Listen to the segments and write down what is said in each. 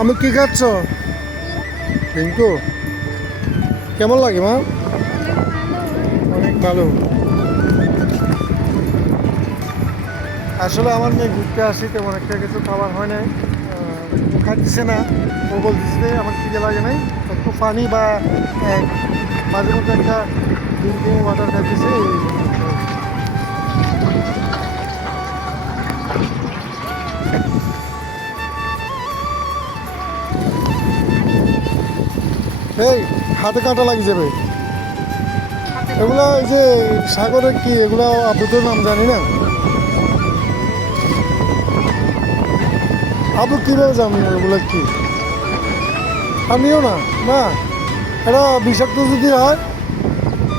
আমি কি খাচ্ছ? রিঙ্কু, কেমন লাগে মা? অনেক ভালো। আসলে আমার মেয়ে ঘুরতে আসি, তেমন একটা কিছু খাবার হয় নাই, ও খাচ্ছেছে না। ও বলতেছে যে আমার খিদে লাগে নাই, একটু পানি বা মাঝে মধ্যে একটা ড্রিঙ্কিং ওয়াটার খাইতেছে। এই হাতে কাঁটা লাগি যাবে। এগুলা ওই যে সাগরে কি এগুলা আবুদের নাম জানি না। আবু কীভাবে জানি এগুলো কি? আমিও না, না এটা বিষাক্ত যদি হয়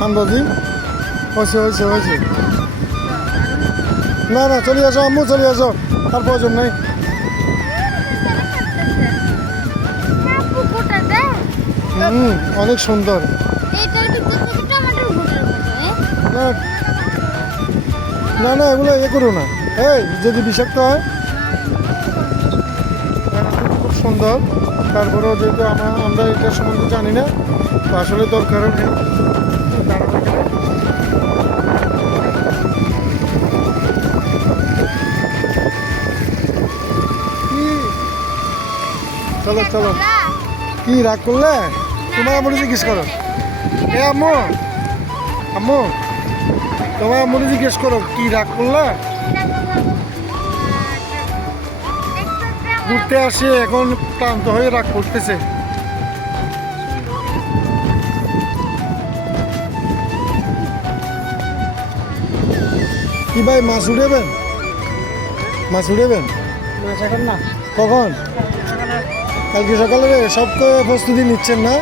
আন্দাজি। হয়েছে হয়েছে হয়েছে। না না, চলে আসো আম্মু, চলে আসো, তার প্রয়োজন নেই। অনেক সুন্দর। না না না, এগুলো ইয়ে করো না। এই যদি বিষাক্ত হয়। খুব সুন্দর, তারপরেও যেহেতু আমরা এটা সম্বন্ধে জানি না, তো আসলে দরকারও নেই। কি চলো চলো, কি রাগ করলে? তোমার আম্মু জিজ্ঞেস করো। এ আম্মু, আম্মু তোমার আম্মু জিজ্ঞেস করো কি রাগ করলে? ঘুরতে আসে এখন ক্লান্ত হয়ে রাগ করতেছে। কি ভাই, মাছ উড়েবেন? মাছ উড়েবেন না, কখন? কালকে সকালে? সব তো প্রস্তুতি নিচ্ছেন না?